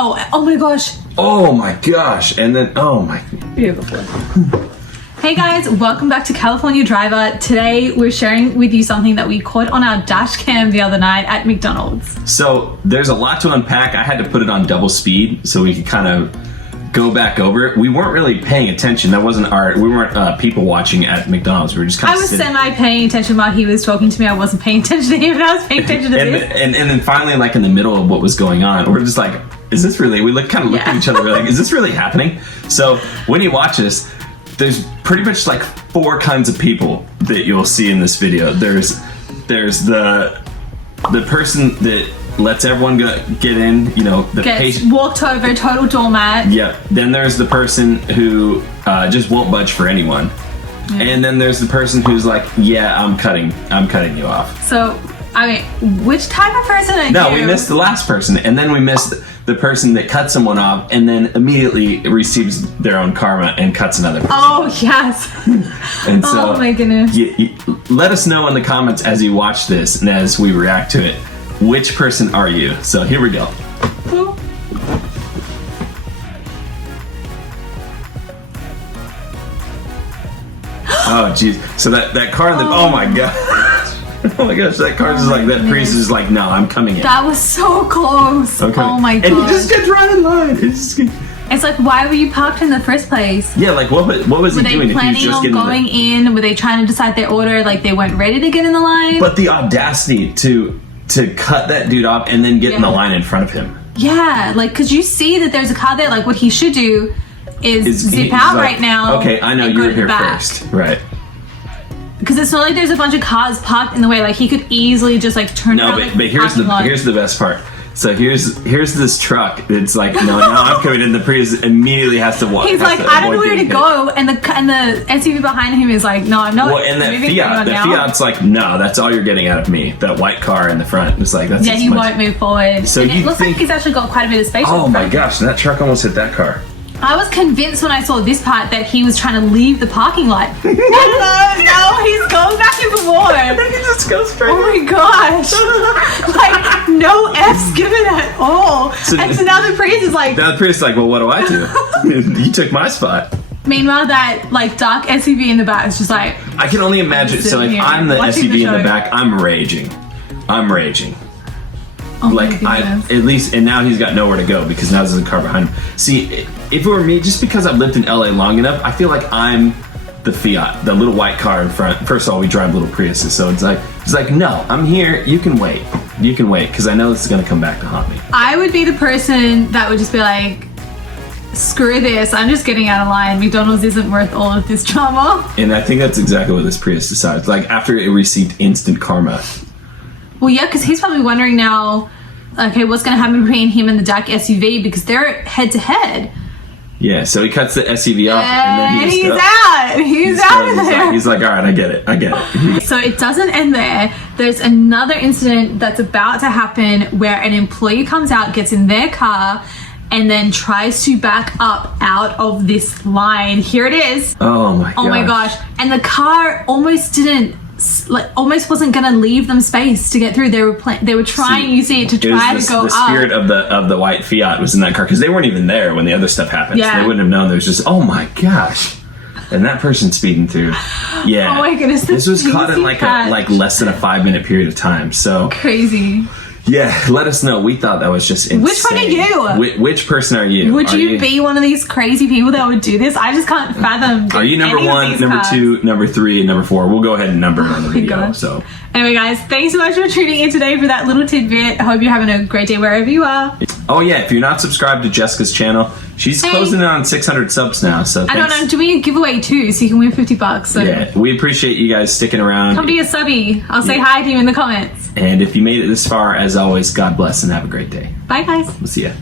Oh my gosh. Oh my gosh. And then, oh my. Beautiful. Hey guys, welcome back to California Driver. Today we're sharing with you something that we caught on our dash cam the other night at McDonald's. So there's a lot to unpack. I had to put it on double speed so we could kind of go back over it. We weren't really paying attention. That wasn't we weren't people watching at McDonald's. We were just kind of semi paying attention while he was talking to me. I wasn't paying attention to him, and I was paying attention to this. And then finally, like in the middle of what was going on, we're just like, is this really? We looked at each other. We're like, is this really happening? So when you watch this, there's pretty much like 4 kinds of people that you'll see in this video. There's the person that lets everyone get in, you know, the patient walked over, total doormat. Yeah. Then there's the person who just won't budge for anyone. Yeah. And then there's the person who's like, yeah, I'm cutting you off. So, I mean, which type of person are you? No, we missed the last person, and then we missed the person that cuts someone off and then immediately receives their own karma and cuts another person. Oh, yes. And so, oh my goodness. Let us know in the comments as you watch this and as we react to it, which person are you? So here we go. Oh jeez. So that car oh my god. Oh my gosh, that car's just like, that Prius is like, no, I'm coming in. That was so close. Okay. Oh my god. And he just gets right in line. It's like, why were you parked in the first place? Yeah, like what was he doing? Were they planning on going in? Were they trying to decide their order? Like they weren't ready to get in the line? But the audacity to cut that dude off and then get in the line in front of him. Yeah, like, cause you see that there's a car there. Like what he should do is zip out like, right now. Okay, I know you were here first. Right. Because it's not like there's a bunch of cars parked in the way. Like he could easily just like turn around. No, but here's the best part. So here's this truck. It's like, no, I'm coming in. The Prius immediately has to walk. He's like, I don't know where to go, and the SUV behind him is like, no, I'm not. Well, and that Fiat's like, no, that's all you're getting out of me. That white car in the front. It's like, that's he won't move forward. So and it looks like he's actually got quite a bit of space. Oh my gosh, that truck almost hit that car. I was convinced when I saw this part that he was trying to leave the parking lot. No, he's going back in for more. And then he just goes straight. Oh my gosh. Like, no F's given at all. So now the Prius is like... Now the Prius is like, well, what do I do? You took my spot. Meanwhile, that like dark SUV in the back is just like... I can only imagine. So if I'm the SUV in the back, I'm raging. Oh like at least, and now he's got nowhere to go because now there's a car behind him. See, if it were me, just because I've lived in LA long enough, I feel like I'm the Fiat, the little white car in front. First of all, we drive little Priuses, so it's like, no, I'm here. You can wait, because I know this is gonna come back to haunt me. I would be the person that would just be like, screw this, I'm just getting out of line. McDonald's isn't worth all of this drama. And I think that's exactly what this Prius decides. Like after it received instant karma. Well, yeah, because he's probably wondering now, okay, what's going to happen between him and the dark SUV because they're head to head. Yeah, so he cuts the SUV off and then he's out. He's out of there. He's like, all right, I get it. So it doesn't end there. There's another incident that's about to happen where an employee comes out, gets in their car, and then tries to back up out of this line. Here it is. Oh my gosh. Oh my gosh. And the car almost wasn't gonna leave them space to get through. They were trying, you see it, to try to go up. The spirit of the white Fiat was in that car because they weren't even there when the other stuff happened. Yeah. So they wouldn't have known. There was just, oh my gosh, and that person speeding through. Yeah. Oh my goodness. This was caught in like less than a 5-minute period of time. So crazy. Yeah, let us know. We thought that was just insane. Which one are you? Which person are you? Would you be one of these crazy people that would do this? I just can't fathom. Are you number 1, number 2, number 3, and number 4? We'll go ahead and number it on the video. Gosh. So anyway, guys, thanks so much for tuning in today for that little tidbit. I hope you're having a great day wherever you are. Oh yeah, if you're not subscribed to Jessica's channel, she's closing in on 600 subs now. So I don't know, I'm doing a giveaway too, so you can win $50. So yeah, we appreciate you guys sticking around. Come be a subby. I'll say hi to you in the comments. And if you made it this far, as always, God bless and have a great day. Bye, guys. We'll see ya.